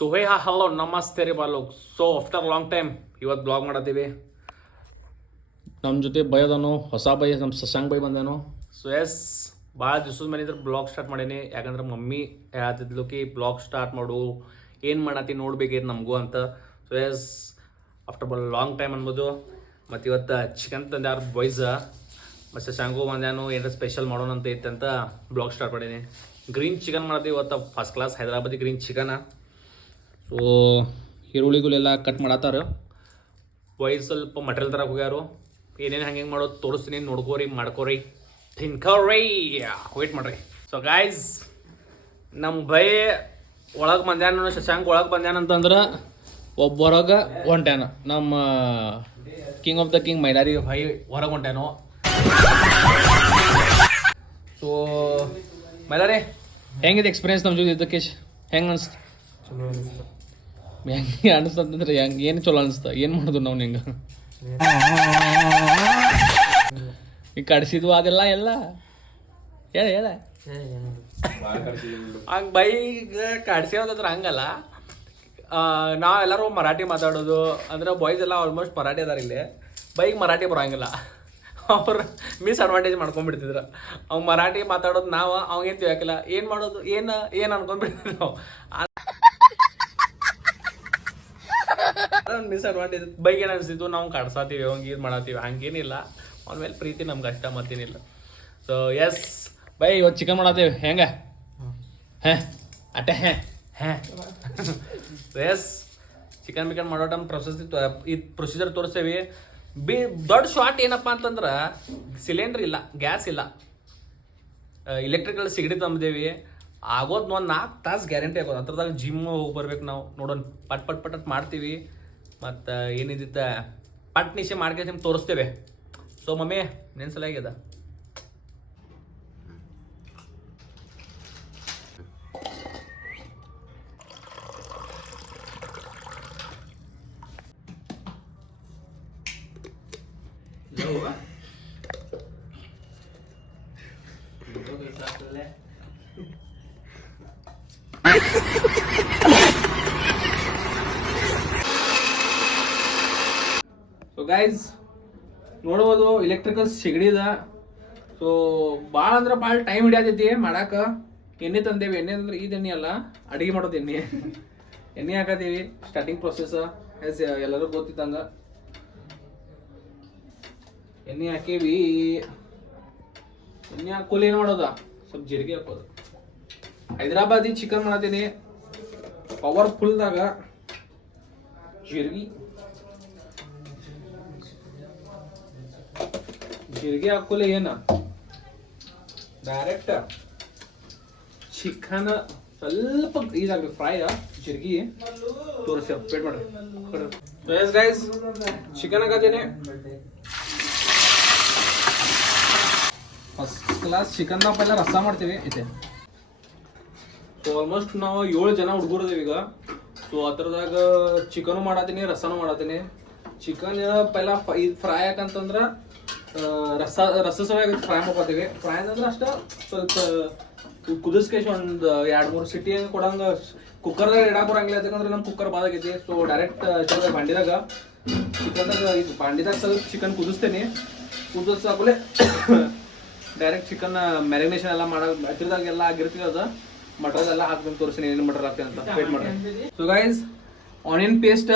So hello ನಮಸ್ತೆ ರೀ ಬಾಲೋಕ್. So after long time ಇವತ್ತು ಬ್ಲಾಗ್ ಮಾಡತ್ತೀವಿ. ನಮ್ಮ ಜೊತೆ ಬೈ ಅದಾನು, ಹೊಸ ಬೈ ನಮ್ಮ ಶಶಾಂಕ್ ಬೈ ಬಂದಾನು. ಸೊ ಭಾಳ ದಿವಸದ ಮೇಲೆ ಇದ್ರೆ ಬ್ಲಾಗ್ ಸ್ಟಾರ್ಟ್ ಮಾಡೀನಿ. ಯಾಕಂದ್ರೆ ಮಮ್ಮಿ ಹೇಳ್ತಿದ್ಲು ಕಿ ಬ್ಲಾಗ್ ಸ್ಟಾರ್ಟ್ ಮಾಡು, ಏನು ಮಾಡತ್ತಿ ನೋಡ್ಬೇಕೈತೆ ನಮಗೂ ಅಂತ. ಸೊ ಆಫ್ಟರ್ ಲಾಂಗ್ ಟೈಮ್ ಅನ್ಬೋದು. ಮತ್ತು ಇವತ್ತು ಚಿಕನ್ ತಂದ್ಯಾರು ಬಾಯ್ಸ, ಮತ್ತು ಶಶಾಂಕು ಬಂದ್ಯಾನು ಏನಾರ ಸ್ಪೆಷಲ್ ಮಾಡೋಣ ಅಂತ ಐತೆ ಅಂತ ಬ್ಲಾಗ್ ಸ್ಟಾರ್ಟ್ ಮಾಡೀನಿ. ಗ್ರೀನ್ ಚಿಕನ್ ಮಾಡ್ತೀವಿ ಇವತ್ತು, first class Hyderabadi green chicken. So ಈರುಳ್ಳಿಗಳೆಲ್ಲ ಕಟ್ ಮಾಡತ್ತಾರ. ಬಾಯ್ಸ್ ಸ್ವಲ್ಪ ಮಟೀರಿಯಲ್ ತರಕ್ಕೆ ಹೋಗ್ಯಾರು. ಏನೇನು ಹಂಗೆ ಮಾಡೋದು ತೋರಿಸ್ತೀನಿ, ನೋಡ್ಕೋರಿ, ಮಾಡ್ಕೋರಿ, ತಿನ್ಕೋರಿ, ವೇಟ್ ಮಾಡ್ರಿ. ಸೊ ಗಾಯ್ಸ್, ನಮ್ಮ ಬೈ ಒಳಗೆ ಬಂದ್ಯಾನ, ಶಶಾಂಕ್ ಒಳಗೆ ಬಂದ್ಯಾನಂತಂದ್ರೆ ಒಬ್ಬೊರಗೆ ಹೊಂಟ್ಯಾನ. ನಮ್ಮ king of the king Mailari ಭೈ ಹೊರಗೆ ಹೊಂಟ್ಯಾನು. ಸೊ ಮೈಲಾರಿ, ಹೆಂಗಿದೆ ಎಕ್ಸ್ಪೀರಿಯನ್ಸ್ ನಮ್ಮ ಜೊತೆ ಇದ್ದಕ್ಕೆ? ಹೆಂಗೆ ಅನಿಸ್ತು? ಚಲೋ ಅನಿಸ್ತು. ಹೆಂಗೆ ಅನಿಸ್ತಂತಂದ್ರೆ ಹೆಂಗೆ ಏನು ಚಲೋ ಅನಿಸ್ತಾ? ಏನು ಮಾಡೋದು ನಾವು ಹಿಂಗೆ ಈಗ ಕಡಿಸಿದ್ವು ಅದೆಲ್ಲ ಎಲ್ಲ ಹೇಳ ಹಂಗೆ ಬೈಗೆ ಕಡ್ಸ್ಯೋದಂದ್ರೆ ಹಂಗಲ್ಲ. ನಾವೆಲ್ಲರೂ ಮರಾಠಿ ಮಾತಾಡೋದು ಅಂದ್ರೆ ಬಾಯ್ಸ್ ಎಲ್ಲ ಆಲ್ಮೋಸ್ಟ್ ಮರಾಠಿ ಅದಾರ ಇಲ್ಲಿ. ಬೈಗೆ ಮರಾಠಿ ಬರೋಂಗಿಲ್ಲ, ಅವ್ರು ಮಿಸ್ಅಡ್ವಾಂಟೇಜ್ ಮಾಡ್ಕೊಂಡ್ಬಿಡ್ತಿದ್ರು. ಅವ್ನು ಮರಾಠಿ ಮಾತಾಡೋದು ನಾವು ಅವಾಗೇನು ತಿಳ್ಯಾಕಿಲ್ಲ, ಏನು ಮಾಡೋದು ಏನು ಅನ್ಕೊಂಡ್ಬಿಡ್ತಿದ್ರು ನಾವು. ಅದೊಂದು ಮಿಸ್ಅಡ್ವಾಂಟೇಜ್. ಬೈಗೆ ಏನು ಅನಿಸ್ತಿತ್ತು, ನಾವು ಕಡ್ಸಾತೀವಿ, ಅವಂಗೆ ಇದು ಮಾಡತ್ತೀವಿ, ಹಂಗೇನಿಲ್ಲ. ಅವನ ಮೇಲೆ ಪ್ರೀತಿ ನಮ್ಗೆ ಅಷ್ಟ ಮತ್ತೇನಿಲ್ಲ. ಸೊ ಬೈ ಇವತ್ತು ಚಿಕನ್ ಮಾಡತ್ತೀವಿ. ಹೆಂಗೆ ಅಟ್ಟೆ ಚಿಕನ್ ಬಿಕನ್ ಮಾಡೋ ಟೈಮ್ ಪ್ರೊಸೀಜರ್ ತೋರಿಸ್ತೇವೆ. ದೊಡ್ಡ ಶಾರ್ಟ್ ಏನಪ್ಪ ಅಂತಂದ್ರೆ ಸಿಲಿಂಡ್ರ್ ಇಲ್ಲ, ಗ್ಯಾಸ್ ಇಲ್ಲ, ಎಲೆಕ್ಟ್ರಿಕಲ್ ಸಿಗಡಿ ತಂದೇವಿ. ಆಗೋದು ಒಂದು 4 ತಾಸು ಗ್ಯಾರಂಟಿ ಆಗೋದು. ಅದ್ರದಾಗ ಜಿಮ್ ಹೋಗಿ ಬರ್ಬೇಕು ನಾವು. ನೋಡೋಣ, ಪಟ್ ಮಾಡ್ತೀವಿ. ಮತ್ತು ಏನಿದ್ದಿತ್ತ ಪಟ್ ನಿಶೆ ಮಾಡ್ಕೊಂಡು ತೋರಿಸ್ತೇವೆ. ಸೊ ಮಮ್ಮಿ ನೆನ್ಸಲ ಆಗ್ಯದ. ಸೊ ಗೈಸ್ ನೋಡ್ಬೋದು, ಎಲೆಕ್ಟ್ರಿಕಲ್ ಸಿಗಡಿದ. ಸೊ ಭಾಳ ಅಂದ್ರೆ ಭಾಳ ಟೈಮ್ ಹಿಡಿಯತೈತಿ ಮಾಡಕ್ಕೆ. ಎಣ್ಣೆ ತಂದೇವಿ. ಎಣ್ಣೆ ಅಂದ್ರೆ ಇದು ಎಣ್ಣೆ ಅಲ್ಲ, ಅಡುಗೆ ಮಾಡೋದು ಎಣ್ಣೆ ಹಾಕತ್ತೀವಿ. ಸ್ಟಾರ್ಟಿಂಗ್ ಪ್ರೊಸೆಸ್ ಆಸ್ ಎಲ್ಲರೂ ಗೊತ್ತಿದ್ದಂಗೆ ಎಣ್ಣೆ ಹಾಕೀವಿ. ಎಣ್ಣೆ ಹಾಕೋಲಿ ಏನು ಮಾಡೋದ, ಸ್ವಲ್ಪ ಜೀರಿಗೆ ಹಾಕೋದು. ಹೈದರಾಬಾದಿ ಚಿಕನ್ ಮಾಡತ್ತೀನಿ, ಪವರ್ಫುಲ್ದಾಗ ಜೀರಿಗೆ ಹಾಕೋಲಿ ಏನು ಡೈರೆಕ್ಟ್ ಚಿಕನ್ ಸ್ವಲ್ಪ ಇದಾಗಬೇಕು, ಫ್ರೈ ಜೀರಿಗೆ ತೋರಿಸಿ ವೇಟ್ ಮಾಡ್ರಿ. ಗೈಸ್ ಚಿಕನ್ ಹಾಕತ್ತೀನಿ. ಫಸ್ಟ್ ಕ್ಲಾಸ್ ಚಿಕನ್ ನಾವು ಪೈಲ ರಸ ಮಾಡ್ತೀವಿ ಐತೆ. ಸೊ ಆಲ್ಮೋಸ್ಟ್ ನಾವು 7 ಜನ ಹುಡುಗರದೇವಿ ಈಗ. ಸೊ ಅದ್ರದಾಗ ಚಿಕನು ಮಾಡತ್ತೀನಿ, ರಸನೂ ಮಾಡತ್ತೀನಿ. ಚಿಕನ್ ಪೈಲ ಫ್ರೈ ಯಾಕಂತಂದ್ರೆ ರಸ ಸಲುವಾಗಿ ಫ್ರೈ ಮಾಡ್ಕೋತೀವಿ. ಫ್ರೈ ಅಂದ್ರೆ ಅಷ್ಟ ಸ್ವಲ್ಪ ಕುದಿಸ್ಕೇಶ್ ಒಂದು 2-3 ಸಿಟಿ ಕೊಡಂಗ ಕುಕ್ಕರ್ದಾಗ ಇಡಾಕ್ ಬರಂಗಿಲ್ಲ. ಯಾಕಂದ್ರೆ ನಮ್ಮ ಕುಕ್ಕರ್ ಬಾದಾಗೈತಿ. ಸೊ ಡೈರೆಕ್ಟ್ ಬಾಂಡಿದಾಗ ಚಿಕನ್ದಾಗ ಇದು ಬಾಂಡಿದಾಗ ಸ್ವಲ್ಪ ಚಿಕನ್ ಕುದಿಸ್ತೇನೆ. ಕುದಿಸಾಕಲೆ ಡೈರೆಕ್ಟ್ ಚಿಕನ್ ಮ್ಯಾರಿನೇಷನ್ ಎಲ್ಲ ಮಾಡೋ ಅದ್ರದಾಗೆಲ್ಲ ಆಗಿರ್ತೀವಿ. ಅದು ಮಟರ್ ಎಲ್ಲ ಹಾಕ್ಬೇಕು, ತೋರಿಸ್ತೀನಿ ಏನೇನು ಮಟರ್ ಹಾಕ್ತೀನಿ ಅಂತ. ವೇಟ್ ಮಾಡ್ರಿ. ಸೊ ಗೈಸ್, ಆನಿಯನ್ ಪೇಸ್ಟ್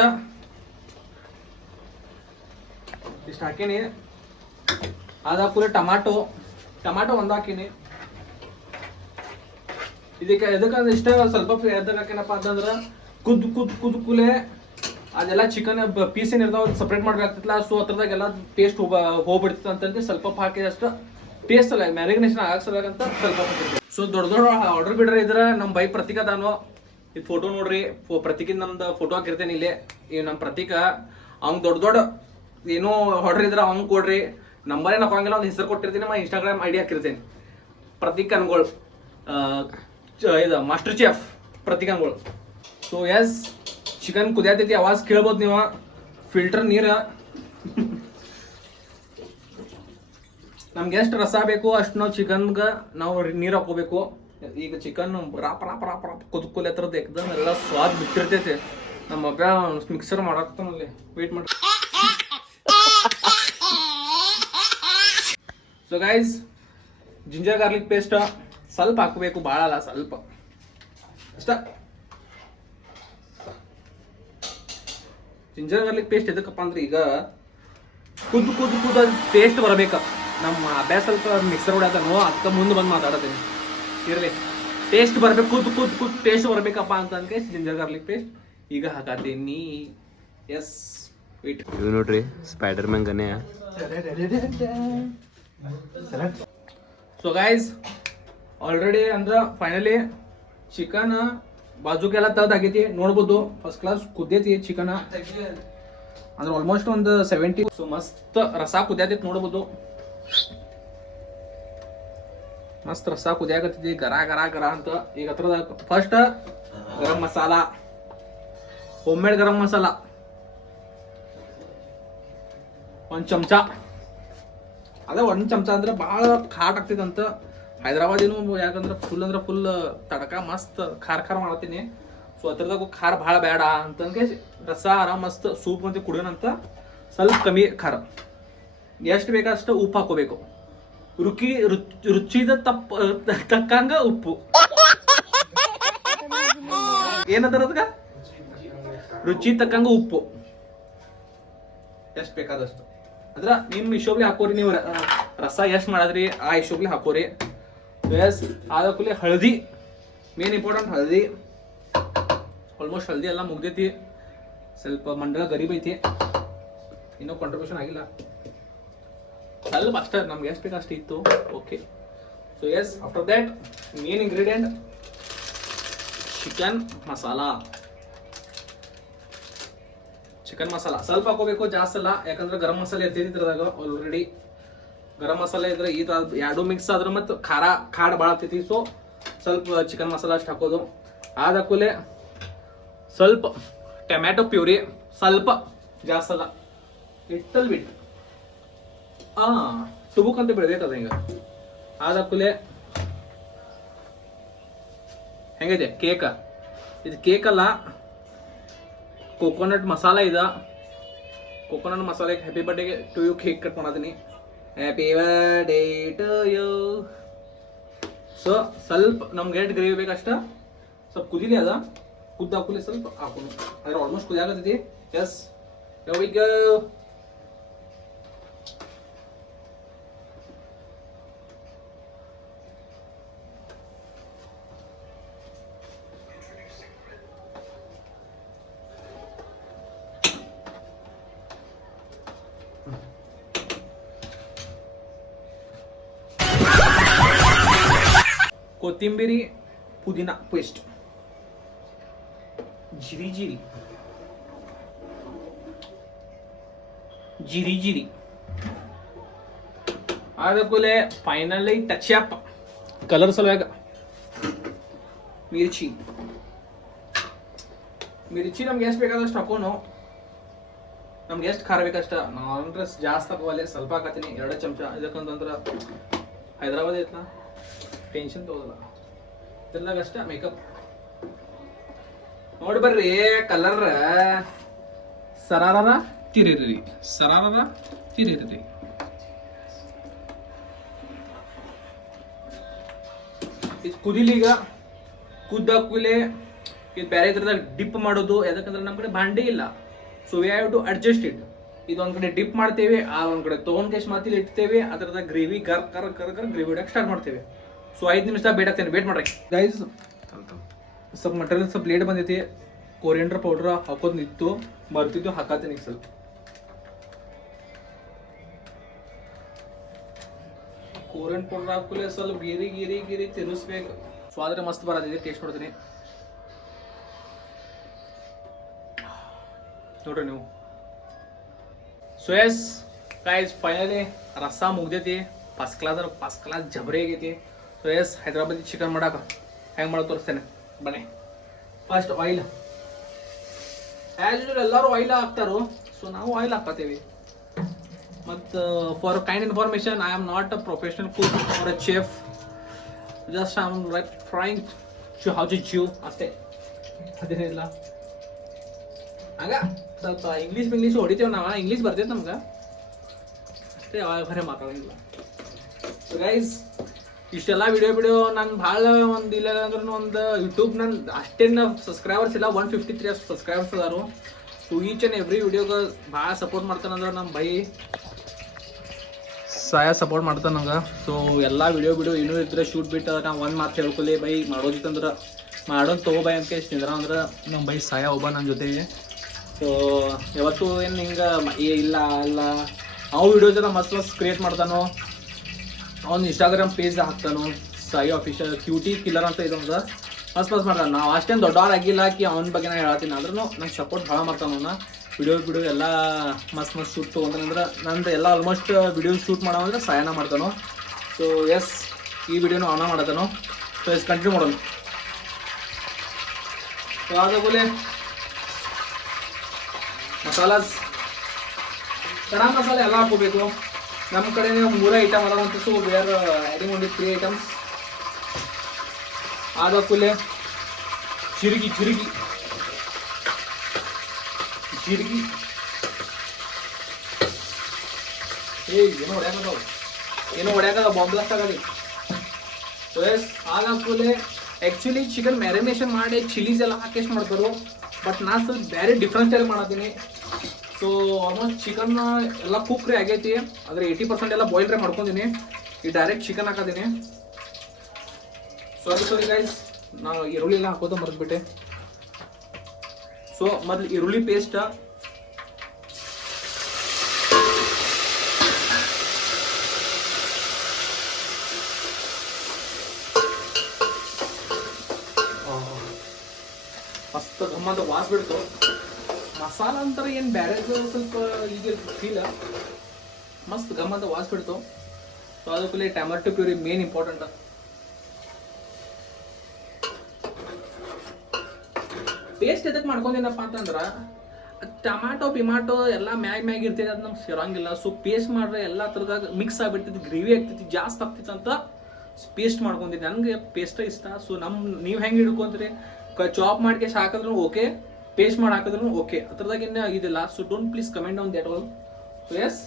ಇಷ್ಟು ಹಾಕೀನಿ. ಅದಾಕೂಲೆ ಟಮಾಟೊ ಒಂದು ಹಾಕೀನಿ. ಇದಕ್ಕೆ ಎದಕ್ಕಂದ್ರೆ ಇಷ್ಟ ಸ್ವಲ್ಪ ಎದಕ್ಕೆ ಹಾಕೇನಪ್ಪ ಅಂತಂದ್ರೆ ಕುದ್ಕೂಲೆ ಅದೆಲ್ಲ ಚಿಕನ್ ಪೀಸ್ ಏನಿರ್ತಾವ ಅದು ಸಪ್ರೇಟ್ ಮಾಡ್ಬೇಕಾಗ್ತಿಲ್ಲ. ಸೊ ಅದ್ರದಾಗೆಲ್ಲ ಟೇಸ್ಟ್ ಹೋಗ್ಬಿಡ್ತದೆ ಅಂತಂದ್ರೆ ಸ್ವಲ್ಪ ಹಾಕಿದಷ್ಟು ಟೇಸ್ಟ್ ಅಲ್ಲ, ಮ್ಯಾರಿನೇಷನ್ ಆಗಸಲಂತ ಸ್ವಲ್ಪ ಹಾಕಿರ್ತೀವಿ. ಸೊ ದೊಡ್ಡ ಆರ್ಡರ್ ಬಿಡ್ರಿ ಇದ್ರೆ ನಮ್ಮ ಬೈ ಪ್ರತೀಕ ಅದಾನು. ಇದು ಫೋಟೋ ನೋಡ್ರಿ, ಪ್ರತೀಕಿನ ನಮ್ದು ಫೋಟೋ ಹಾಕಿರ್ತೇನೆ ಇಲ್ಲಿ. ಈ ನಮ್ಮ ಪ್ರತೀಕ ಅವ್ನು ದೊಡ್ಡ ಏನೋ ಆರ್ಡರ್ ಇದ್ರೆ ಅವ್ನು ಕೊಡ್ರಿ. ನಂಬರ್ ಏನು ಹಾಕಂಗಿಲ್ಲ, ಒಂದು ಹೆಸರು ಕೊಟ್ಟಿರ್ತೀನಿ. ಇನ್ಸ್ಟಾಗ್ರಾಮ್ ಐಡಿ ಹಾಕಿರ್ತೇನೆ, ಪ್ರತೀಕ್ ಅನ್ಗೋಳ್. ಇದು master chef Prateek Angol. So chicken ಕುದಿಯತೈತಿ, ಆವಾಜ್ ಕೇಳ್ಬೋದು ನೀವು. ಫಿಲ್ಟರ್ ನೀರು ನಮ್ಗೆ ಎಷ್ಟು ರಸ ಬೇಕು ಅಷ್ಟು ನಾವು ಚಿಕನ್ಗೆ ನಾವು ನೀರು ಹಾಕೋಬೇಕು. ಈಗ ಚಿಕನ್ ರಾಪ ರಾಪ ರಾಪ ರಾಪ ಕುದ್ಕೊಲೆ ಹತ್ರದ ಎಕ್ದಮ್ ಎಲ್ಲ ಸ್ವಾದ ಬಿಟ್ಟಿರ್ತೈತೆ. ನಮ್ಮ ಅಪ್ಪ ಮಿಕ್ಸರ್ ಮಾಡಾಕ್ತಾನಲ್ಲಿ ವೇಟ್ ಮಾಡಿ. So guys, ginger garlic paste ಸ್ವಲ್ಪ ಹಾಕಬೇಕು, ಭಾಳ ಅಲ್ಲ, ಸ್ವಲ್ಪ ಅಷ್ಟ. ಜಿಂಜರ್ ಗಾರ್ಲಿಕ್ ಪೇಸ್ಟ್ ಎದಕ್ಕಪ್ಪ ಅಂದ್ರೆ ಈಗ ಕುದ್ದು ಟೇಸ್ಟ್ ಬರಬೇಕ. ನಮ್ಮ ಅಭ್ಯಾಸ ಸ್ವಲ್ಪ ಮಿಕ್ಸರ್ ಹೊಡ್ಯಾಕನೋ ಅದಕ್ಕೆ ಮುಂದೆ ಬಂದು ಮಾತಾಡತೀನಿ. ಇರಲಿ, ಟೇಸ್ಟ್ ಬರ್ಬೇಕು, ಕುದ್ದು ಟೇಸ್ಟ್ ಬರ್ಬೇಕಪ್ಪ ಅಂತ ಅನ್ಕೆ ಜಿಂಜರ್ ಗಾರ್ಲಿಕ್ ಪೇಸ್ಟ್ ಈಗ ಹಾಕತೀನಿ. S, wait. ಇವ್ ನೋಡ್ರಿ ಸ್ಪೈಡರ್ ಮ್ಯಾನ್ ಗನೆ. ಸೊ ಗೈಸ್, ಆಲ್ರೆಡಿ ಅಂದ್ರೆ ಫೈನಲಿ ಚಿಕನ್ ಬಾಜುಗೆಲ್ಲ ತೆಗ್ದಾಗೈತಿ ನೋಡ್ಬೋದು. ಫಸ್ಟ್ ಕ್ಲಾಸ್ ಕುದ್ದೈತಿ ಚಿಕನ್ ಅಂದ್ರೆ ಆಲ್ಮೋಸ್ಟ್ ಒಂದು 70. ಸೊ ಮಸ್ತ್ ರಸ ಕುದಿಯತೈತಿ ನೋಡ್ಬೋದು. ಮಸ್ತ್ ರಸ ಕುದಿಯಾಕತ್ತೈತಿ, ಗರ ಗರ ಗರ ಅಂತ. ಈಗ ಹತ್ರದ first garam masala, home made garam masala 1 ಚಮಚ. ಅದೇ 1 ಚಮಚ ಅಂದ್ರೆ ಭಾಳ ಖಾಟ್ ಆಗ್ತೈತಂತ. ಹೈದ್ರಾಬಾದಿನೂ ಯಾಕಂದ್ರೆ ಫುಲ್ ಅಂದ್ರೆ ಫುಲ್ ತಡಕ ಮಸ್ತ್ ಖಾರ ಮಾಡತ್ತೀನಿ. ಸೊ ಅದ್ರದಾಗ ಖಾರ ಭಾಳ ಬೇಡ ಅಂತಂಗೆ ರಸ ಆರಾಮ್ ಮಸ್ತ್ ಸೂಪ್ ಅಂತ ಕುಡಿಯೋಣಂತ ಸ್ವಲ್ಪ ಕಮ್ಮಿ ಖಾರ. ಎಷ್ಟು ಬೇಕಷ್ಟು ಉಪ್ಪು ಹಾಕೋಬೇಕು. ರುಚಿದ ತಕ್ಕಂಗ ಉಪ್ಪು. ಏನಂತಾರ ಅದಕ್ಕ? ರುಚಿ ತಕ್ಕಂಗ ಉಪ್ಪು ಎಷ್ಟು ಬೇಕಾದಷ್ಟು. ಅಂದ್ರ ನಿಮ್ ಇಶೋಬ್ಲಿ ಹಾಕೋರಿ. ನೀವು ರಸ ಎಷ್ಟು ಮಾಡಿದ್ರಿ ಆ ಇಶೋಬ್ಲಿ ಹಾಕೋರಿ. ಎಸ್, ಆದಕೂಲೆ ಹಳದಿ, ಮೇನ್ ಇಂಪಾರ್ಟೆಂಟ್ ಹಳದಿ. ಆಲ್ಮೋಸ್ಟ್ ಹಳದಿ ಎಲ್ಲ ಮುಗ್ದೈತಿ. ಸ್ವಲ್ಪ ಮಂಡಳ ಗರೀಬ್ ಐತಿ, ಇನ್ನೂ ಕಾಂಟ್ರಿಬ್ಯೂಷನ್ ಆಗಿಲ್ಲ. ಸ್ವಲ್ಪ ಅಷ್ಟೇ, ನಮ್ಗೆ ಎಷ್ಟು ಬೇಕು ಅಷ್ಟು ಇತ್ತು. Okay. So yes, after that main ingredient chicken masala. Chicken masala ಸ್ವಲ್ಪ ಹಾಕೋಬೇಕು, ಜಾಸ್ತಿ ಅಲ್ಲ. ಯಾಕಂದ್ರೆ ಗರಂ ಮಸಾಲೆ ಇರ್ತೈತಿ ಇದ್ರದಾಗ ಆಲ್ರೆಡಿ. ಗರಂ ಮಸಾಲೆ ಇದ್ರೆ ಈ ಎರಡು ಮಿಕ್ಸ್ ಆದ್ರೆ ಮತ್ತೆ ಖಾರ ಭಾಳ ಆಗ್ತೈತಿ. ಸೊ ಸ್ವಲ್ಪ ಚಿಕನ್ ಮಸಾಲ ಅಷ್ಟು ಹಾಕೋದು. ಆದಕೂಲೆ ಸ್ವಲ್ಪ ಟೊಮ್ಯಾಟೊ ಪ್ಯೂರಿ, ಸ್ವಲ್ಪ, ಜಾಸ್ತಿ ಅಲ್ಲ, ಲಿಟಲ್ ಬಿಟ್. ಟುಬುಕ್ ಅಂತ ಬೆಳೆದೈತೆ ಅದ. ಹಿಂಗ ಆದಕೂಲೆ ಹೆಂಗಿದೆ ಕೇಕ? ಇದು ಕೇಕ್ ಅಲ್ಲ, ಕೋಕೋನಟ್ ಮಸಾಲ ಇದ. ಕೋಕೋನಟ್ ಮಸಾಲೆ happy birthday to you cake cut ಮಾಡತೀನಿ. Happy birthday to you. So ಸ್ವಲ್ಪ ನಮ್ಗೆ ಎಷ್ಟು ಗ್ರೇವಿ ಬೇಕಷ್ಟ ಸ್ವಲ್ಪ ಕುದಿಲಿ. ಅದ ಕುದ್ದು ಹಾಕಲಿ, ಸ್ವಲ್ಪ ಹಾಕೋಣ. ಅದ್ರ ಆಲ್ಮೋಸ್ಟ್ ಕುದಿಯಾಗತ್ತೈತಿ. Yes, here we go. ಕೊತ್ತಿಂಬರಿ ಪುದೀನ ಪೇಸ್ಟ್, ಜೀರಿ ಆದಕೂಲೆ ಫೈನಲಿ ಟಚ್ ಅಪ್ ಕಲರ್ ಸಲುವಾಗ ಮಿರ್ಚಿ ನಮ್ಗೆ ಎಷ್ಟು ಬೇಕಾದಷ್ಟು ಹಾಕೋನು. ನಮ್ಗೆ ಎಷ್ಟು ಖಾರ ಬೇಕಷ್ಟ. ನಾನಂದ್ರೆ ಜಾಸ್ತಿ ಹಾಕೋವಲ್ಲಿ, ಸ್ವಲ್ಪ ಹಾಕತ್ತೀನಿ 2 ಚಮಚ. ಇದಕ್ಕಂತಂದ್ರೆ ಹೈದ್ರಾಬಾದ್ ಐತ್ನಾ, ಟೆನ್ಷನ್ ತಗೋದಲ್ಲ. ಇದ್ರದಾಗಷ್ಟ ಮೇಕಪ್ ನೋಡಿ ಬರ್ರಿ. ಕಲರ್ ಸರಾರ ತಿರಿರಿ. ಇದು ಕುದಿಲೀಗ. ಕುದ್ದಾಕೂಲೆ ಇದು ಬೇರೆ ಇದ್ರದಾಗ ಡಿಪ್ ಮಾಡೋದು. ಯಾಕಂದ್ರೆ ನಮ್ಮ ಕಡೆ ಭಾಂಡೆ ಇಲ್ಲ. So we have to adjust it. ಇದೊಂದ್ ಕಡೆ ಡಿಪ್ ಮಾಡ್ತೇವೆ, ಆ ಒಂದ್ ಕಡೆ ತೊಗೊಂಡ್ ಕೇಸ್ ಮಾತಿಲಿ ಇಡ್ತೇವೆ. ಅದ್ರದಾಗ ಗ್ರೇವಿ ಕರ್ ಗ್ರೇವಿ ಹೊಡ್ಯಾಕ ಸ್ಟಾರ್ಟ್ ಮಾಡ್ತೇವೆ. ಸೊ 5 ನಿಮಿಷ ಬೇಡಾಗ್ತೇನೆ, ವೇಟ್ ಮಾಡ್ರಿ ಗೈಸ್. ಸ್ವಲ್ಪ ಮಟೀರಿಯಲ್ ಸ್ವಲ್ಪ ಲೇಟ್ ಬಂದೈತಿ. ಕೊರಿಯಂಡರ್ ಪೌಡರ್ ಹಾಕೋದು ನಿಂತು ಮರ್ತಿದ್ದು, ಹಾಕತ್ತೀನಿ ಸ್ವಲ್ಪ. ಕೊರಿಯಂಡರ್ ಪೌಡರ್ ಹಾಕಲೇ ಸ್ವಲ್ಪ ಗಿರಿ ತಿನ್ನಿಸ್ಬೇಕು. ಸ್ವಾದ್ರೆ ಮಸ್ತ್ ಬರದಿದೆ. ಟೇಸ್ಟ್ ನೋಡ್ತೀನಿ ನೋಡ್ರಿ ನೀವು. ಸೊ ಎಸ್ ಗೈಸ್, ಫೈನಲಿ ರಸ ಮುಗ್ದೈತಿ. ಫಸ್ಟ್ ಕ್ಲಾಸ್ ಜಬರಿ ಆಗೈತಿ. ಸೊ ಎಸ್, ಹೈದ್ರಾಬಾದಿ ಚಿಕನ್ ಮಾಡಾಕ ಹೆಂಗೆ ಮಾಡೋದು ತೋರಿಸ್ತೇನೆ ಬನ್ನಿ. First oil. ಆ್ಯಸ್ ಯೂಶುವಲ್ ಎಲ್ಲರೂ ಆಯಿಲ್ ಹಾಕ್ತಾರೋ, ಸೊ ನಾವು ಆಯಿಲ್ ಹಾಕತ್ತೀವಿ. ಮತ್ತು for kind information, I am not a professional cook or a chef. Just I am like trying to how to chew ಅಷ್ಟೇ, ಅದೇನಿಲ್ಲ. ಆಗ ಸ್ವಲ್ಪ ಇಂಗ್ಲೀಷ್ ಹೊಡಿತೇವೆ ನಾವು, ಇಂಗ್ಲೀಷ್ ಬರ್ತೈತೆ ನಮ್ಗೆ ಅಷ್ಟೇ, ಯಾವಾಗ ಬರೇ ಮಾತಾಡೋಂಗಿಲ್ಲ. ಸೊ ಗೈಸ್, ಇಷ್ಟೆಲ್ಲ ವಿಡಿಯೋ ನಾನು ಭಾಳ ಒಂದು ಇಲ್ಲ ಅಂದ್ರೆ ಒಂದು ಯೂಟ್ಯೂಬ್ ನನ್ನ ಅಷ್ಟೇನು ಸಬ್ಸ್ಕ್ರೈಬರ್ಸ್ ಇಲ್ಲ, 153 ಸಬ್ಸ್ಕ್ರೈಬರ್ಸ್ ಅದಾರು. ಸೊ ಈಚ್ ಆ್ಯಂಡ್ ಎವ್ರಿ ವಿಡಿಯೋಗೆ ಭಾಳ ಸಪೋರ್ಟ್ ಮಾಡ್ತಾನಂದ್ರೆ ನಮ್ಮ ಬೈ ಸಾಯ ಸಪೋರ್ಟ್ ಮಾಡ್ತಾನೆ ನಂಗೆ. ಸೊ ಎಲ್ಲ ವಿಡಿಯೋ ಏನೂ ಇದ್ರೆ ಶೂಟ್ ಬಿಟ್ಟು ನಾವು ಒಂದು ಮಾತು ಹೇಳ್ಕೊಲಿ ಬೈ ಮಾಡೋದಿತ್ತಂದ್ರೆ ಮಾಡೋದು ತೊಗೋಬೈ ಅಂತ ನಿಂದ್ರ ಅಂದ್ರೆ ನಮ್ಮ ಬೈ ಸಾಯ ಒಬ್ಬ ನನ್ನ ಜೊತೆಗೆ. ಸೊ ಯಾವತ್ತೂ ಏನು ಹಿಂಗೆ ಇಲ್ಲ ಅಲ್ಲ, ಅವು ವಿಡಿಯೋಸ್ ಎಲ್ಲ ಮಸ್ತ್ ಕ್ರಿಯೇಟ್ ಮಾಡ್ತಾನೋ, ಅವ್ನು ಇನ್ಸ್ಟಾಗ್ರಾಮ್ ಪೇಜ್ ಹಾಕ್ತಾನೋ, ಸಾಯಿ ಆಫೀಷಿಯಲ್ ಕ್ಯೂಟಿ ಕಿಲ್ಲರ್ ಅಂತ ಇದೊಂದು ಮಸ್ತ್ ಮಾಡ್ತಾನೆ. ನಾವು ಅಷ್ಟೇನು ದೊಡ್ಡವ್ರಾಗಿಲ್ಲ ಅವನ ಬಗ್ಗೆ ನಾನು ಹೇಳ್ತೀನಿ, ಆದ್ರೂ ನಂಗೆ ಸಪೋರ್ಟ್ ಭಾಳ ಮಾಡ್ತಾನೆ ಅವನ್ನ. ವಿಡಿಯೋ ಎಲ್ಲ ಮಸ್ತ್ ಶೂಟ್ ತೊಗೊಂತಾನಂದ್ರೆ ನಂದು ಎಲ್ಲ ಆಲ್ಮೋಸ್ಟ್ ವಿಡಿಯೋ ಶೂಟ್ ಮಾಡೋ ಅಂದ್ರೆ ಸಾಯನ ಮಾಡ್ತಾನೋ. ಸೊ ಎಸ್, ಈ ವಿಡಿಯೋನು ಅವನ ಮಾಡತಾನೋ. ಸೊ ಎಸ್, ಕಂಟಿನ್ಯೂ ಮಾಡೋಣ. ಸೊ ಆದಾಗಲೇ ಮಸಾಲಾಸ್, ಕಡಾ ಮಸಾಲೆ ಎಲ್ಲ ಹಾಕೋಬೇಕು. ನಮ್ಮ ಕಡೆ 3 ಐಟಮ್ ಅದಾವಂತ. So we are adding only 3 items. ಆದ ಕೂಲೆ ಜೀರಿಗೆ ಏನೋ ಹೊಡ್ಯಾಕದ ಬಾಂಬ್ ಬ್ಲಾಸ್ಟ್ ಆಗಲಿ. ಸೊ ಎಸ್, ಆದ ಕೂಲೆ ಆ್ಯಕ್ಚುಲಿ ಚಿಕನ್ ಮ್ಯಾರಿನೇಷನ್ ಮಾಡಿ ಚಿಲೀಸ್ ಎಲ್ಲ ಹಾಕಿ ಮಾಡ್ತಾರೆ, ಬಟ್ ನಾನು ಸ್ವಲ್ಪ ಬೇರೆ ಡಿಫ್ರೆಂಟ್ ಸ್ಟೈಲ್ ಮಾಡತ್ತೀನಿ. ಸೊ ಆಲ್ಮೋಸ್ಟ್ ಚಿಕನ್ ಎಲ್ಲ ಕುಕ್ರಿ ಆಗೈತಿ, ಆದರೆ 80% ಎಲ್ಲ ಬಾಯ್ಲ್ ಮಾಡ್ಕೊಂಡಿನಿ. ಈ ಡೈರೆಕ್ಟ್ ಚಿಕನ್ ಹಾಕೋತೀನಿ. ಸಾರಿ ಗೈಸ್, ನಾವು ಈರುಳ್ಳಿ ಎಲ್ಲ ಹಾಕೋದು ಮರೆದ್ಬಿಟ್ಟೆ. ಸೊ ಮೊದಲು ಈರುಳ್ಳಿ ಪೇಸ್ಟ್, ಮಸ್ತ್ ಗಮ್ಮಂತ ವಾಸ ಬಿಡ್ತು. ಮಸಾಲ ಅಂತಾರೆ ಏನು ಬೇರೆ ಸ್ವಲ್ಪ ಈಗ ಫೀಲ್ ಮಸ್ತ್ ಗಮ್ಮಂತ ವಾಸ ಬಿಡ್ತು. ಸೊ ಅದಕ್ಕೆ tomato puree main important. Paste ಎದಕ್ಕೆ ಮಾಡ್ಕೊಂಡೇನಪ್ಪ ಅಂತಂದ್ರೆ ಟಮಾಟೊ ಎಲ್ಲ ಮ್ಯಾಗ್ ಇರ್ತೈತೆ, ಅದು ನಮ್ಗೆ ಸೇರಂಗಿಲ್ಲ. ಸೊ ಪೇಸ್ಟ್ ಮಾಡ್ರೆ ಎಲ್ಲ ಥರದಾಗ ಮಿಕ್ಸ್ ಆಗಿಬಿಡ್ತೈತಿ, ಗ್ರೇವಿ ಆಗ್ತೈತಿ, ಜಾಸ್ತಿ ಆಗ್ತೈತಿ ಅಂತ ಪೇಸ್ಟ್ ಮಾಡ್ಕೊಂಡಿದ್ದೆ. ನನಗೆ ಪೇಸ್ಟ್ ಇಷ್ಟ. ಸೊ ನೀವು ಹೆಂಗೆ ಹಿಡ್ಕೊಂತೀರಿ, ಚಾಪ್ ಮಾಡಿ ಹಾಕಿದ್ರು ಓಕೆ, ಪೇಸ್ಟ್ ಮಾಡಿ ಹಾಕಿದ್ರು ಓಕೆ, ಅದ್ರದಾಗ ಇನ್ನು ಇದಿಲ್ಲ. So don't please comment on that all. So yes,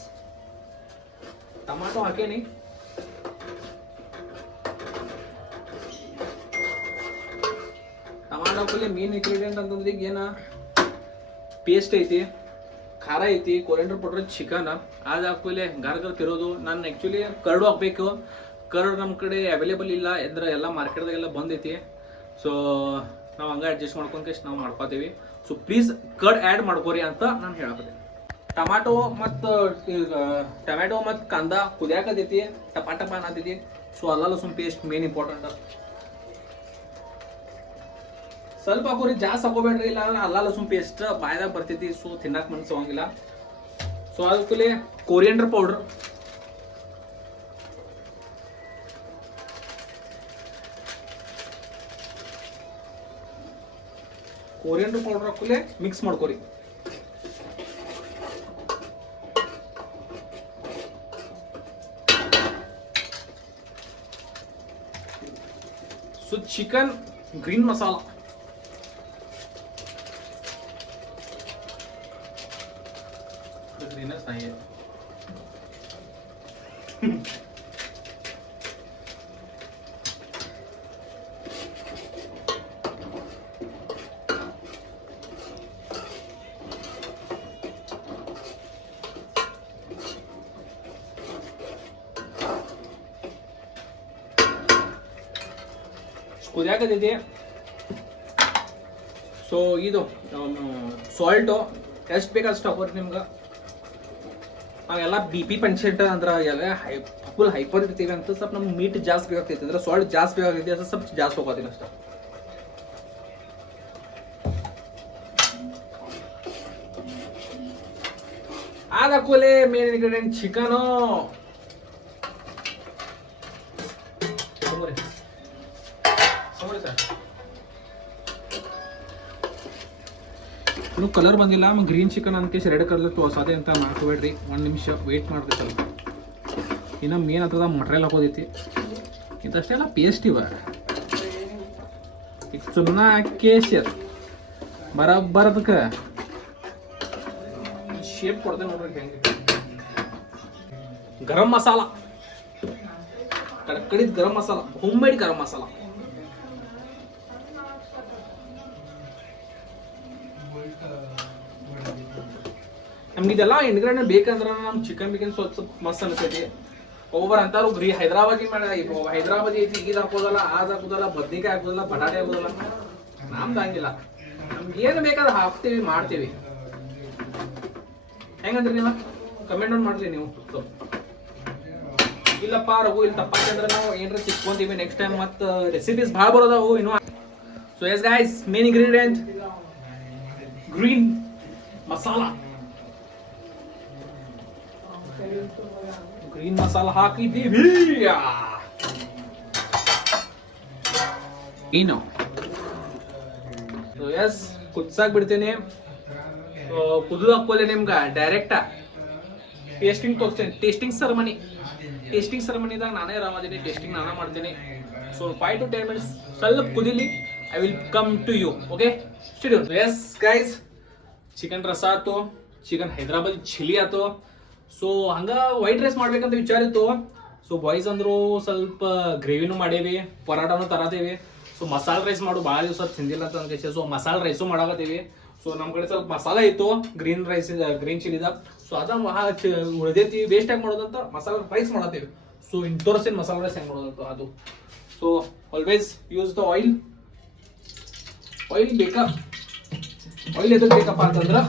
tomato ಹಾಕೇನಿ. ಟಮಾಟೊಲ್ಲಿ ಮೇನ್ ಇಂಗ್ರೀಡಿಯೆಂಟ್ ಅಂತಂದ್ರೆ ಈಗ ಏನು ಪೇಸ್ಟ್ ಐತಿ, ಖಾರ ಐತಿ, ಕೊರಿಯಂಡರ್ ಪೌಡರ್, ಚಿಕನ್. ಅದು ಹಾಕುಲೆ ಗರ್ಗರ್ ತಿರೋದು. ನಾನು ಆ್ಯಕ್ಚುಲಿ ಕರ್ಡು ಹಾಕಬೇಕು. ಕರ್ಡ್ ನಮ್ಮ ಕಡೆ ಅವೈಲೇಬಲ್ ಇಲ್ಲ, ಅಂದ್ರೆ ಎಲ್ಲ ಮಾರ್ಕೆಟ್ದಾಗೆಲ್ಲ ಬಂದೈತಿ. ಸೊ ನಾವು ಹಂಗೆ ಅಡ್ಜಸ್ಟ್ ಮಾಡ್ಕೊಂಡು ನಾವು ಮಾಡ್ಕೋತೀವಿ. ಸೊ ಪ್ಲೀಸ್ ಕರ್ಡ್ ಆ್ಯಡ್ ಮಾಡ್ಕೋರಿ ಅಂತ ನಾನು ಹೇಳಕತ್ತೀನಿ. ಟಮಾಟೊ ಮತ್ತು ಕಾಂದ ಕುದಿಯಾಕತೈತಿ, ಟಪ ಅನ್ನತೈತಿ. ಸೊ ಅಲ್ಲ ಲಸೂನ್ ಪೇಸ್ಟ್ ಮೇನ್ ಇಂಪಾರ್ಟೆಂಟ್. ಸ್ವಲ್ಪ ಹಾಕೋರಿ, ಜಾಸ್ತಿ ಹಾಕೋಬೇಡ್ರಿ, ಇಲ್ಲ ಅಲ್ಲ ಲಸೂನ್ ಪೇಸ್ಟ್ ಬಾಯ್ದಾಗ ಬರ್ತೈತಿ. ಸೊ ತಿನ್ನಕ್ಕೆ ಮನಸ್ಸು ಹೋಗಿಲ್ಲ. ಸೊ ಅದಕ್ಕೆ ಕೊರಿಯಂಡರ್ ಪೌಡರ್, ಹಾಕುಲೆ ಮಿಕ್ಸ್ ಮಾಡ್ಕೋರಿ. ಸೊ ಚಿಕನ್ ಗ್ರೀನ್ ಮಸಾಲ, ग्रीनच नाहीये. ಕುದಿಯಾಕತೈತಿ. ಸೊ ಇದು ಸಾಲ್ಟು ಎಷ್ಟು ಬೇಕು ಅಷ್ಟು ಹಾಕೋರಿ ನಿಮ್ಗೆ. ನಾವೆಲ್ಲ BP ಪೇಷಂಟ್ ಅಂದ್ರೆ ಎಲ್ಲ ಫುಲ್ ಹೈಪರ್ ಇರ್ತೀವಿ ಅಂತ ಸ್ವಲ್ಪ ನಮ್ಗೆ ಮೀಟ್ ಜಾಸ್ತಿ ಬೇಕಾಗ್ತೈತಿ, ಅಂದ್ರೆ ಸಾಲ್ಟ್ ಜಾಸ್ತಿ ಬೇಕಾಗ್ತೈತಿ, ಅದು ಸ್ವಲ್ಪ ಜಾಸ್ತಿ ಹೋಗೋದಿಲ್ಲ ಅಷ್ಟೇ. ಆದಾಕೂಲೆ ಮೇನ್ ಇಂಗ್ರೀಡಿಯೆಂಟ್ ಚಿಕನು. ಇನ್ನು ಕಲರ್ ಬಂದಿಲ್ಲ, ಗ್ರೀನ್ ಚಿಕನ್ ಅಂತ ರೆಡ್ ಕಲರ್ ತೋರ್ಸಾದೆ ಅಂತ ಮಾಡ್ಕೋಬೇಡ್ರಿ. 1 ನಿಮಿಷ ವೆಯ್ಟ್ ಮಾಡ್ಬೇಕಲ್ಲ. ಇನ್ನು ಮೇನ್ ಹತ್ರದ ಮಟ್ರಿಯಲ್ ಹಾಕೋದೈತಿ. ಇದಷ್ಟೆಲ್ಲ ಪೇಸ್ಟ್ ಇವ ಈಗ ಚುನ್ನ ಕೇಸರ್ ಬರಬ್ಬರ ಅದಕ್ಕೆ ಶೇಪ್ ಕೊಡ್ತೇನೆ ನೋಡ್ರಿ ಹೆಂಗೆ. ಗರಂ ಮಸಾಲ, ಕಡಿದ ಗರಂ ಮಸಾಲ, ಹೋಮ್ ಮೇಡ್ ಗರಂ ಮಸಾಲ. ನಮ್ಗೆ ಇದೆಲ್ಲ ಇಂಗ್ರೀಡಿಯಂಟ್ ಬೇಕಂದ್ರೆ ನಮ್ ಚಿಕನ್ ಬಿಕನ್ ಸ್ವಲ್ಪ ಮಸ್ತ್ ಅನ್ಸೈತಿ. ಒಬ್ಬರು ಅಂತಾರು ಹೈದರಾಬಾದಿ ಹೈದರಾಬಾದಿ ಐತಿ, ಇದು ಹಾಕೋದಲ್ಲ, ಅದ್ ಹಾಕೋದಲ್ಲ, ಬದ್ನಿಕಾಯಿ ಹಾಕೋದಲ್ಲ, ಬಟಾಟೆ ಹಾಕೋದಲ್ಲ. ನಮ್ದು ಹಂಗಿಲ್ಲ, ನಮ್ಗೆ ಏನು ಬೇಕಾದ್ರೆ ಹಾಕ್ತೀವಿ, ಮಾಡ್ತೀವಿ. ಹೆಂಗಂದ್ರಿ ನೀವು ಕಮೆಂಟ್ ಒಂದು ಮಾಡ್ರಿ ನೀವು. ಇಲ್ಲಪ್ಪ ರಘು ಇಲ್ಲಿ ತಪ್ಪಾಗಿ ಅಂದ್ರೆ ನಾವು ಏನಾರ ಸಿಕ್ಕೊಂತೀವಿ ನೆಕ್ಸ್ಟ್ ಟೈಮ್. ಮತ್ತು ರೆಸಿಪೀಸ್ ಭಾಳ ಬರೋದವು ಇನ್ನು. So yes guys, main ingredient green masala. Green masala ಹಾಕಿದ್ದೀವಿ. ಏನು ಎಸ್ ಕುದ್ಸಾಕ್ ಬಿಡ್ತೇನೆ. ಕುದ್ದು ಹಾಕೋಲೆ ನಿಮ್ಗೆ ಡೈರೆಕ್ಟ ಟೇಸ್ಟಿಂಗ್ ತೋರಿಸ್ತೇನೆ. ಟೇಸ್ಟಿಂಗ್ ಸೆರೆಮನಿದಾಗ ನಾನೇ ಆರಾಮದೀನಿ, ಟೇಸ್ಟಿಂಗ್ ನಾನೇ ಮಾಡ್ತೀನಿ. ಸೊ 5 to 10 minutes ಸ್ವಲ್ಪ ಕುದಿಲಿ, I will come to you. Okay studio. Yes guys, chicken ರಸ ಆಯ್ತು, ಚಿಕನ್ ಹೈದರಾಬಾದಿ ಚಿಲ್ಲಿ ಆಯ್ತು. ಸೊ ಹಂಗ ವೈಟ್ ರೈಸ್ ಮಾಡ್ಬೇಕಂತ ವಿಚಾರ ಇತ್ತು. ಸೊ ಬಾಯ್ಸ್ ಅಂದ್ರು ಸ್ವಲ್ಪ ಗ್ರೇವಿನೂ ಮಾಡೇವಿ, ಪರಾಟನೂ ತರತೀವಿ. ಸೊ ಮಸಾಲೆ ರೈಸ್ ಮಾಡು, ಭಾಳ ದಿವಸ ತಿಂದಿಲ್ಲ ಅಂತ ಅನ್ಕೇಸಿ ಸೊ ಮಸಾಲೆ ರೈಸು ಮಾಡಾಕತ್ತೀವಿ. ಸೊ ನಮ್ಮ ಕಡೆ ಸ್ವಲ್ಪ ಮಸಾಲ ಇತ್ತು ಗ್ರೀನ್ ರೈಸ್, ಗ್ರೀನ್ ಚಿಲ್ಲಿದ. ಸೊ ಅದ ಉಳಿದೈತಿ, ವೇಸ್ಟ್ ಆಗಿ ಮಾಡೋದಂತ ಮಸಾಲೆ ರೈಸ್ ಮಾಡತ್ತೀವಿ. ಸೊ ಇನ್ ತೋರಿಸ್ತೀನಿ ಮಸಾಲೆ ರೈಸ್ ಹೆಂಗೆ ಮಾಡೋದಂತ ಅದು. So always use the oil. Oil ಬೇಕಾ? ಆಯಿಲ್ ಎದಕ್ಕೆ ಬೇಕಪ್ಪ ಅಂತಂದ್ರೆ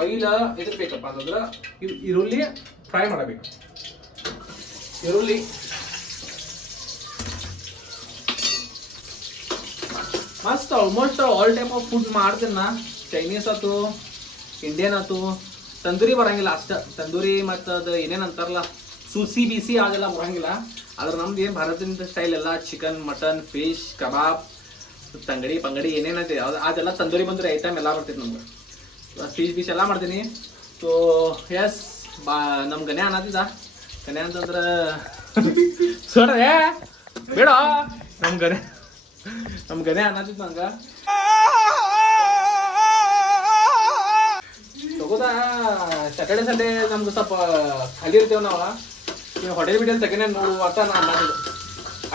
ಆಯಿಲ್ ಎದಕ್ಕೆ ಬೇಕಪ್ಪ ಅಂತಂದ್ರೆ ಈರುಳ್ಳಿ ಫ್ರೈ ಮಾಡಬೇಕು. ಈರುಳ್ಳಿ ಮಸ್ತ್ almost all type of food ಮಾಡ್ತೀನಿ ನಾ. ಚೈನೀಸ್ ಆಯ್ತು, ಇಂಡಿಯನ್ ಆಯ್ತು, ತಂದೂರಿ ಬರಂಗಿಲ್ಲ ಅಷ್ಟ. ತಂದೂರಿ ಮತ್ತು ಅದು ಏನೇನು ಅಂತಾರಲ್ಲ ಸುಸಿ ಬಿಸಿ ಅದೆಲ್ಲ ಬರಂಗಿಲ್ಲ. ಆದ್ರೆ ನಮ್ದು ಏನು ಭಾರತದ ಸ್ಟೈಲ್ ಎಲ್ಲ ಚಿಕನ್, ಮಟನ್, ಫಿಶ್, ಕಬಾಬ್, ತಂಗಡಿ ಪಂಗಡಿ ಏನೇನೈತಿ ಅದೆಲ್ಲ ತಂದೂರಿ ಬಂದ್ರೆ ಐಟಮ್ ಎಲ್ಲ ಬರ್ತೈತಿ ನಮ್ಗೆ. ಫಿಶ್ ಎಲ್ಲ ಮಾಡ್ತೀನಿ. ಸೊ ಎಸ್ ನಮ್ಮ ಗನೆ ಅನ್ನತಿದ್ದ. ಗನೆ ಅಂತಂದ್ರೆ ಸೋಡ್ರೆ ಬೇಡ, ನಮ್ಮ ಗನೆ ಅನ್ನತಿದ್ದ ನಂಗೆ. ತಗೋದ ಸ್ಯಾಟರ್ಡೆ ಸಂಡೇ ನಮ್ಗೆ ಸ್ವಲ್ಪ ಖಾಲಿ ಇರ್ತೇವೆ ನಾವು. ನೀವು ಹೋಟೆಲ್ ಬಿಟೆಲ್ ತಗೊಂಡೆ ನೋಡು ಅಂತ ನಾ ಅನ್ನತಿದ್ದೆ.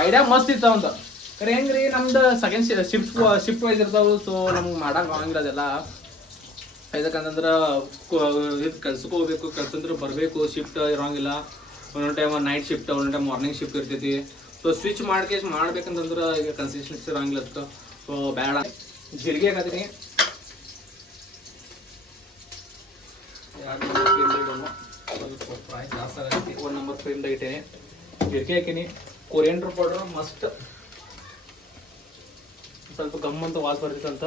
ಐಡಿಯಾ ಮಸ್ತ್ ಇರ್ತಾವ ಅಂತ. ಕರೆ ಹೆಂಗ್ರಿ ನಮ್ದು ಸೆಕೆಂಡ್ ಶಿಫ್ಟ್ ವೈಸ್ ಇರ್ತಾವೆ. ಸೊ ನಮ್ಗೆ ಮಾಡಕ್ಕೆ ಆಗಂಗಿಲ್ಲ ಅದೆಲ್ಲ. ಇದಕ್ಕಂತಂದ್ರೆ ಇದು ಕೆಲ್ಸಕ್ಕೆ ಹೋಗ್ಬೇಕು, ಕೆಲ್ಸಂದ್ರೆ ಬರಬೇಕು, ಶಿಫ್ಟ್ ಇರೋಂಗಿಲ್ಲ. ಒಂದೊಂದು ಟೈಮ್ ನೈಟ್ ಶಿಫ್ಟ್, ಒಂದೊಂದು ಟೈಮ್ ಮಾರ್ನಿಂಗ್ ಶಿಫ್ಟ್ ಇರ್ತೈತಿ. ಸೊ ಸ್ವಿಚ್ ಮಾಡ್ಬೇಕಂತಂದ್ರೆ ಈಗ ಕನ್ಸಿಸ್ಟೆನ್ಸಿ ಇರೋಂಗಿಲ್ಲ ಅದಕ್ಕೆ. ಸೊ ಬೇಡ, ಜೀರಿಗೆ ಹಾಕತ್ತೀನಿ. ಸ್ವಲ್ಪ ಫ್ರೈ ಜಾಸ್ತಿ ಆಗೈತಿ. 1 ನಂಬರ್ ಫ್ಲೇಮ್ದಾಗ ಇಟ್ಟೇನೆ. ಜೀರಿಗೆ ಹಾಕೀನಿ, ಕೊರಿಯಂಡರ್ ಪೌಡರ್ ಮಸ್ಟ್, ಸ್ವಲ್ಪ ಗಮ್ ಅಂತ ವಾಸ ಬರ್ತೈತೆ ಅಂತ.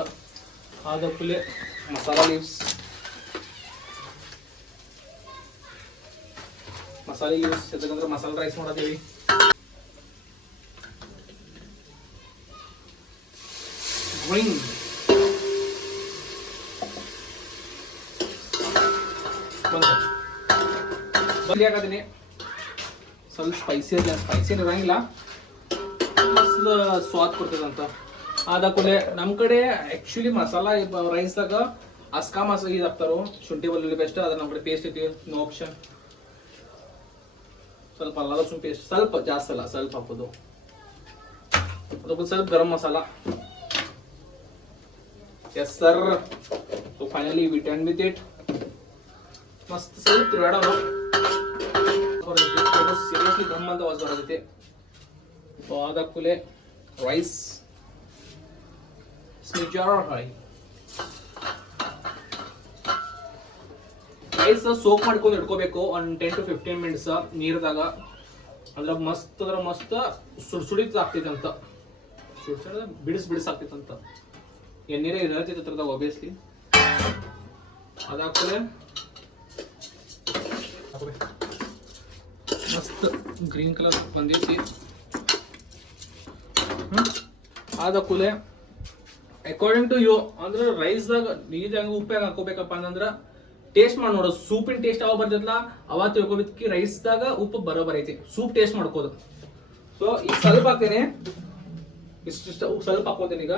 ಆದಪ್ಪಲೆ ಮಸಾಲಾ ಲೀವ್ಸ್ ಯಾಕಂದ್ರೆ ಮಸಾಲೆ ರೈಸ್ ಮಾಡತ್ತೀವಿ. ಗ್ರೀನ್ ಬಂದು ಹಾಕತೀನಿ. ಸ್ವಲ್ಪ ಸ್ಪೈಸಿ ಇರಂಗಿಲ್ಲ, ಮಸ್ತ್ ಸ್ವಾದ್ ಕೊಡ್ತದಂತ. ಆದಕೂಲೆ ನಮ್ಮ ಕಡೆ ಆಕ್ಚುಲಿ ಮಸಾಲ ರೈಸ್ದಾಗ ಅಸ್ಕಾ ಮಸಾಲ ಇದು ಹಾಕ್ತಾರೋ, ಶುಂಠಿ ಬೆಳ್ಳುಳ್ಳಿ ಪೇಸ್ಟ್. ಅದ್ರ ನಮ್ಮ ಕಡೆ ಪೇಸ್ಟ್ ಐತಿ, ನೋ ಆಪ್ಷನ್. ಸ್ವಲ್ಪ ಅಲ್ಲ ಲಸೂನ್ ಪೇಸ್ಟ್, ಸ್ವಲ್ಪ ಜಾಸ್ತಿ ಅಲ್ಲ, ಸ್ವಲ್ಪ ಹಾಕೋದು. ಅದಕ್ಕೆ ಸ್ವಲ್ಪ garam masala. Yes sir. So finally we done with it. ಮಸ್ತ್ ಸ್ವಲ್ಪ ತಿರುಗಾಡೋಣ. ಸೀರಿಯಸ್ಲಿ ಗಮ್ ಅಂತ ವಾಸ ಬರತೈತಿ. ಅದಕ್ಕೂಲೆ ರೈಸ್ ರೈಸ್ ಸೋಪ್ ಮಾಡ್ಕೊಂಡು ಇಟ್ಕೋಬೇಕು ಒಂದು 10 to 15 minutes ನೀರ್ದಾಗ. ಅದ್ರ ಮಸ್ತ್ ಸುಡಿದ್ ಆಗ್ತೈತಂತ, ಬಿಡಿಸ್ ಆಗ್ತೈತಂತ. ಎಣ್ಣೀರೇ ಇರತೈತೆ ಅದ್ರದಾಗ ಒಬ್ವಿಯಸ್ಲಿ. ಅದಾದ್ಮೇಲೆ ಮಸ್ತ್ ಗ್ರೀನ್ ಕಲರ್ ಬಂದೈತಿ. ಆದಕೂಲೆ ಅಕಾರ್ಡಿಂಗ್ ಟು ಯು ಅಂದ್ರೆ ರೈಸ್ದಾಗ ನೀರಾಗ ಉಪ್ಪು ಹೆಂಗೆ ಹಾಕೋಬೇಕಪ್ಪ ಅಂತಂದ್ರೆ ಟೇಸ್ಟ್ ಮಾಡಿ ನೋಡೋದು ಸೂಪಿನ ಟೇಸ್ಟ್ ಯಾವ ಬರ್ತೈತಲ್ಲ ಅವ ತಿಳ್ಕೊಬೇಕಿ ರೈಸ್ದಾಗ ಉಪ್ಪು ಬರೋಬರ್ ಐತಿ ಸೂಪ್ ಟೇಸ್ಟ್ ಮಾಡ್ಕೋದು. ಸೊ ಈಗ ಸ್ವಲ್ಪ ಹಾಕ್ತೇನೆ, ಇಷ್ಟಿಷ್ಟ ಉಪ್ಪು ಸ್ವಲ್ಪ ಹಾಕೋತೇನೆ. ಈಗ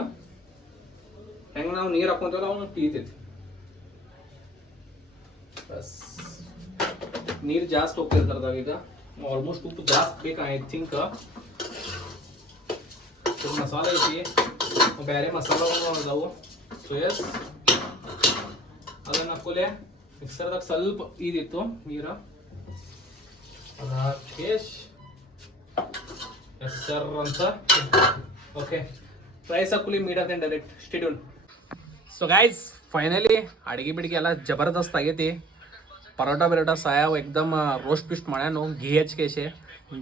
ಹೆಂಗ ನಾವು ನೀರು ಹಾಕೊಂತೇವಲ್ಲ ಅವನು ಟೀತೈತಿ. ಬಸ್ ನೀರು ಜಾಸ್ತಿ ಹೋಗ್ತಿರ್ತಾರದಾಗ ಈಗ ಆಲ್ಮೋಸ್ಟ್ ಉಪ್ಪು ಜಾಸ್ತಿ ಬೇಕು ಐ ಥಿಂಕ್. ಮಸಾಲೆ ಐತಿ, ಬೇರೆ ಮಸಾಲಗಳು ಅದಾವು. ಸೊ ಎಸ್ ಅದನ್ನ ಹಾಕೋಲೆ ಮಿಕ್ಸರ್ದಾಗ ಸ್ವಲ್ಪ ಇದಿತ್ತು ನೀರು ಸರ್ ಅಂತ. ಓಕೆ ರೈಸ್ ಹಾಕಲಿ ಮೀಡಿಯಂ ಡೈರೆಕ್ಟ್ ಸ್ಟೇಡ್ಯೂನ್. ಸೊ ಗೈಸ್ ಫೈನಲಿ ಅಡಿಗೆ ಬಿಡಿಗೆ ಎಲ್ಲ ಜಬರ್ದಸ್ತ್ ಆಗೈತಿ. ಪರೋಟ ಬಿರೋಟ ಸಾಯಾವ್ ಎಕ್ದಮ್ ರೋಸ್ಟ್ ಪಿಸ್ಟ್ ಮಾಡ್ಯಾನು, ಘೀ ಹಚ್ಕೇಸೆ,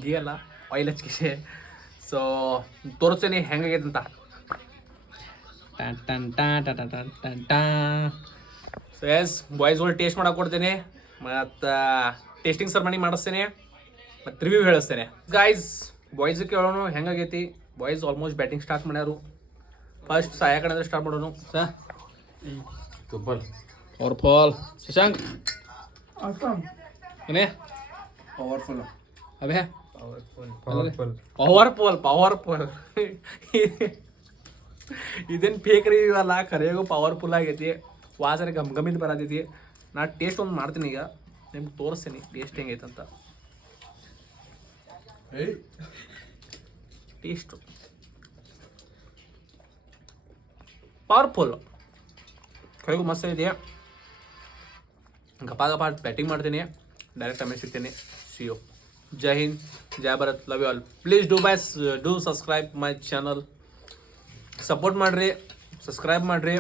ಘೀ ಅಲ್ಲ ಆಯಿಲ್ ಹಚ್ಕೇಸೆ. ಸೊ ತೋರಿಸ್ತೀನಿ ಹೆಂಗಾಗೈತೆ ಅಂತ. ಸೊ ಎಸ್ ಬಾಯ್ಸ್ಗಳು ಟೇಸ್ಟ್ ಮಾಡಕ್ಕೆ ಕೊಡ್ತೀನಿ, ಮತ್ತು ಟೇಸ್ಟಿಂಗ್ ಸರ್ಮನಿ ಮಾಡಿಸ್ತೇನೆ, ಮತ್ತು ರಿವ್ಯೂ ಹೇಳಿಸ್ತೇನೆ. ಗೈಸ್ ಬಾಯ್ಸ್ ಕೇಳೋಣ ಹೆಂಗಾಗೈತಿ. ಬಾಯ್ಸ್ ಆಲ್ಮೋಸ್ಟ್ ಬ್ಯಾಟಿಂಗ್ ಸ್ಟಾರ್ಟ್ ಮಾಡ್ಯಾರು. ಫಸ್ಟ್ ಸಾಯ ಕಡೆ ಸ್ಟಾರ್ಟ್ ಮಾಡೋಣ. ಸರ್ और फॉल शशांक ने पावरफुल अबे पावरफुल ಪವರ್ಫುಲ್ ಇದೇನು ಫೇಕ್ ರಿವ್ಯೂ ಅಲ್ಲ, ಕರೆಯಾಗೂ ಪವರ್ಫುಲ್ ಆಗೈತಿ. ವಾಸನೆ ಗಮ್ಗಮಿದ್ ಬರತೈತಿ. ನಾ ಟೇಸ್ಟ್ ಒಂದು ಮಾಡ್ತೀನಿ, ಈಗ ನಿಮ್ಗೆ ತೋರಿಸ್ತೀನಿ ಟೇಸ್ಟ್ ಹೆಂಗೈತೆ ಅಂತ. ಟೇಸ್ಟು ಪವರ್ಫುಲ್, ಕೈಗೂ ಮಸ್ತ್ ಇದೆಯಾ. ಗಪ ಗಪ ಬ್ಯಾಟಿಂಗ್ ಮಾಡ್ತೀನಿ, ಡೈರೆಕ್ಟ್ ಆಮೇಲೆ ಸಿಗ್ತೀನಿ. See you. ಜೈ ಹಿಂದ್, ಜೈ Bharat, love you all. Please do subscribe my channel. Support ಮಾಡಿರಿ, ಸಬ್ಸ್ಕ್ರೈಬ್ ಮಾಡಿರಿ,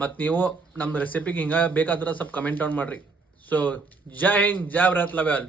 ಮತ್ತು ನೀವು ನಮ್ಮ ರೆಸಿಪಿಗೆ ಹಿಂಗೆ ಬೇಕಾದ್ರೆ ಸ್ವಲ್ಪ ಕಮೆಂಟ್ ಡೌನ್ ಮಾಡಿರಿ. ಸೊ ಜೈ ಹಿಂದ್, ಜೈ ಭಾರತ್, ಲವ್ ಯು ಆಲ್.